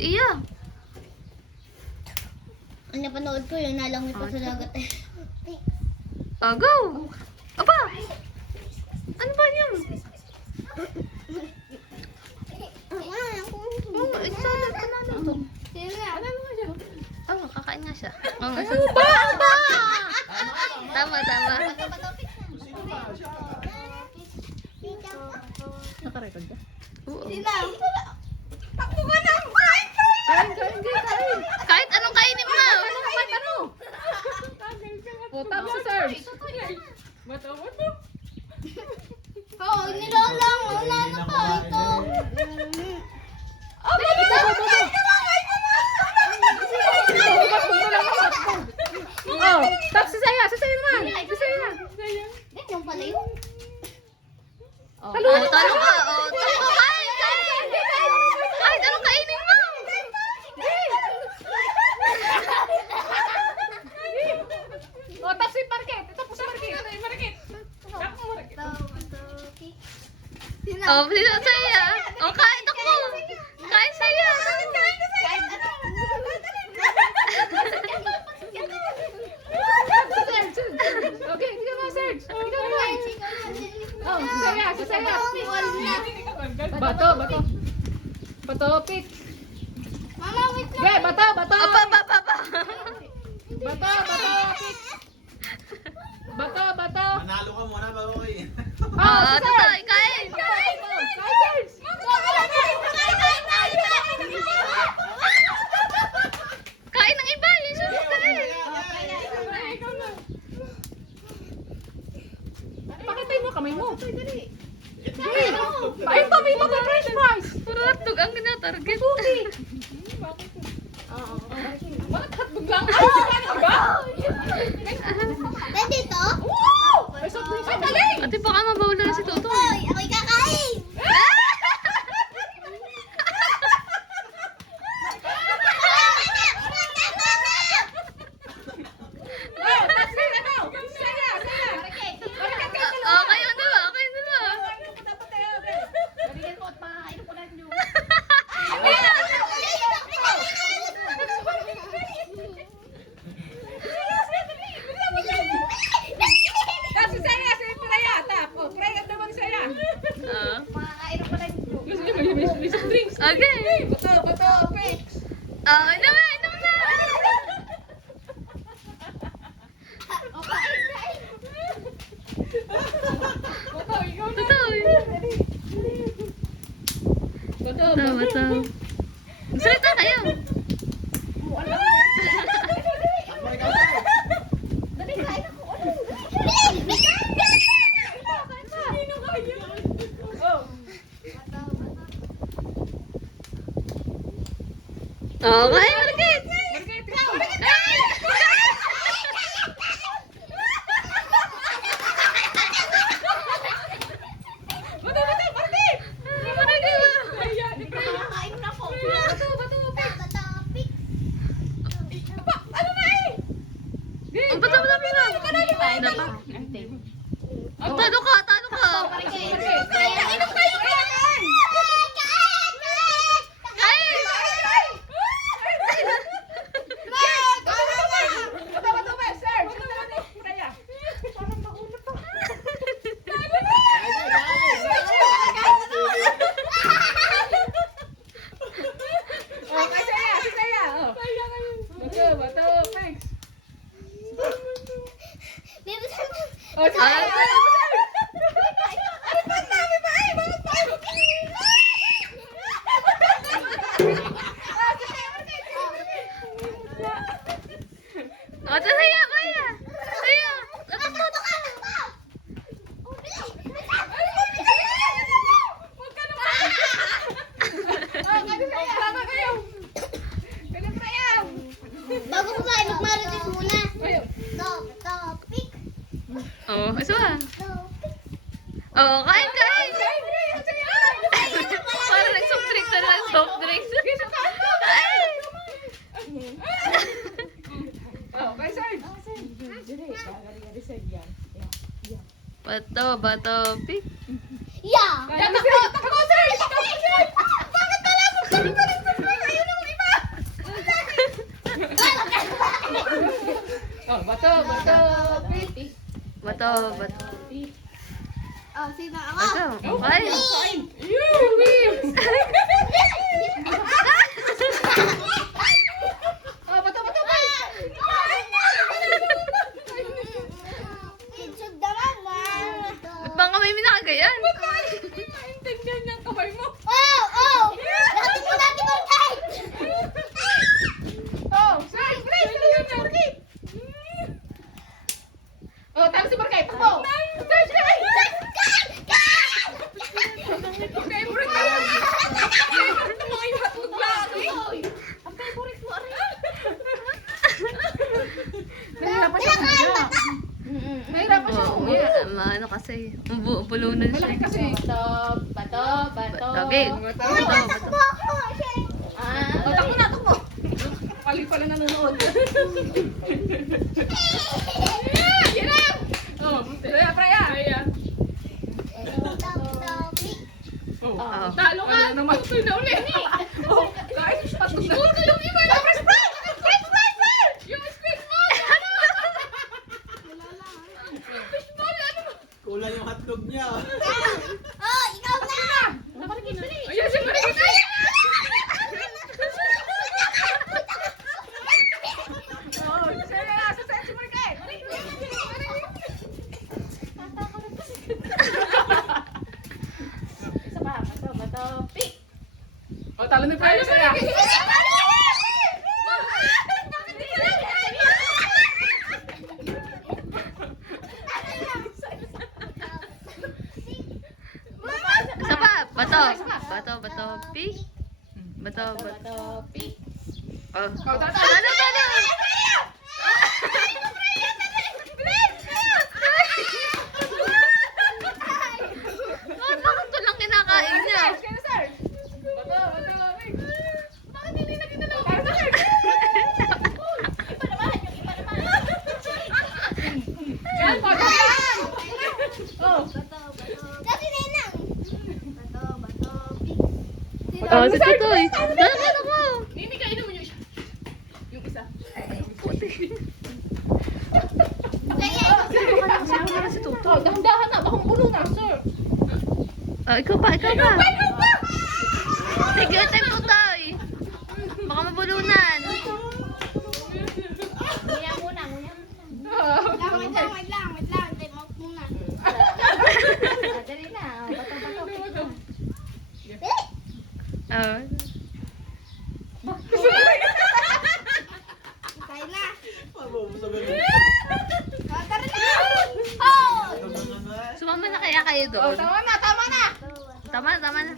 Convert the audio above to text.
Iya. Ang napanood ko yun, nalangoy pa sa dagat eh. Oh, go! Aba! Ano ba yun? Oh, insana, banana to. Ano mo siya? Oh, kakain nga siya. Oh, nga siya. Ba! Tama, tama. Nakarecord ka? Oo. Takbo ka na! Kain ka! Kain. Kahit anong kainin mo. Ano? O, tama sa Sarge. Bato. Oo, nilalang. Wala na pa. Ito. Oh, Oh, tap si Saya naman. Si Saya. Ganyan pala yun. Oh, talo ka. Oh, talo ka. Kain. Kahit anong kainin mo. Oh, tap si Market. Ito po si Market. Market. Tap mo Market. Oh, sino saya? Oh, kain ako. Kain saya. Okay, ikaw na, Serge. Ikaw na. Oh, si Saya. Bato. Pick. Mama, wait lang. Okay, bato. Apa. Bato. Manalo ka muna bago kayo. Ah, tatay, kain. Serge. Kain ng iba. Yung sunod ka eh. Ikaw na. Pakita mo kamay mo. Ay, tabi mo na french fries. Puro hotdog ang ginatarget. Bakit hotdog lang? Ano ba? Pwede ito? Ay, soft drinks. Ay, galing! Ate, baka mabawala na si Toto. Hoy, ako'y kakain! Oh, that's it. Ano? Saya. Oh, kayo na ba? Galingan mo at makakainom ko na nyo. Tapos si Saya, si Praya. Tapo, Praya naman Saya. Makakainom pa lang. May soft drinks. Okay. Bato, pics. Oh, inom na. O, kain. Bato, ikaw na. Toto. Bato. Toto. Salita kayo. Dali, kain ako. Sino kayo? Oh. Oh, kain Market. Bato, Market! Ayan, ikaw. Kakain na ako. Bato, pics. Tatapik. Apa, ano na eh? Ang bato na. Dapa. Talo ka. Kainom kayo. Oh, saya. Lakas ka. Bago kumain, mag-marites muna. Topic. Oh, isa. Topic. Oh, kain. Parang nag-soft drinks na lang. Soft drinks. Kain. Oh, kay Sarge. Bato, pick. Yeah. Takbo, Sarge! Bakit pala? Sorry. Ayaw naman bato, bato. Oh, sino ako? Ikaw, okay. Kain. Yee! Oh, bato, bato, bato. Kidsug naman, Ba't bang kamay mo nakagayan? Naintindihan niya ang kamay mo. Oh, oh! Lahatin mo natin ang kahit! Oh, say, Marquet, Marquet. Oh, tama si Marquet. Takbo. Say, say. Okay, Marquet. Favorite mo yung hotdog lagi. Ang favorite mo, Aray. Nahirapan siya kumiya. Nahirapan siya kumiya. Ano kasi, bulunan siya. Malaki kasi. Bato, bato. Okay, bato, bato. Takbo ako! Oh, takbo na, takbo. Pali pala nanonood. Yan na! Oh, Raya, Raya. Raya. Oh, talo ka. Ano naman? Ito na ulit. Oh, guys, patog na. Huwag kayong iba. Press, press! Press, press, press! Yung space mo! Space mo, ano mo? Kulang yung hotdog niya. Oh, ikaw na! Ayan, si Marquet. Oh, sa'yo na lang. Sa'yo si Marquet. Isa pa, bato, bato, pick! Oh, talo na tayo sa'yo. Isa pa, bato. Bato, bato, pick. Bato, bato. Bato, pick! Oh. Oh, talo. Ano, ano? Bakit ito lang kinakain niya? Kaya na, sir. Bato, bato, wait. Bakit hindi na ginalaw? Kaya na, sir. Iba naman, yung iba naman! Yan, bato yan. Oh. Bato, bato. Kasi nenang! Bato, bato, pick! Oh, si Tutoy. Dalawa ko. Mimi, kainin mo yung isa. Yung isa. Si Tutoy. Oh, dahan-dahan na. Bakong bulo na, sir. Oh, ikaw pa, ikaw pa. Take your time, Tutoy. Baka mabulunan. Nguya muna, nguya muna. Wait lang, wait lang, wait lang. Time out muna. Dali na. Bato, bato, pick! Oh. Tayo na! Mabubusog na. Oh, tara na! Oh! Sumama na kaya kayo Oh, doon? tama na, tama na. Tama na, tama na.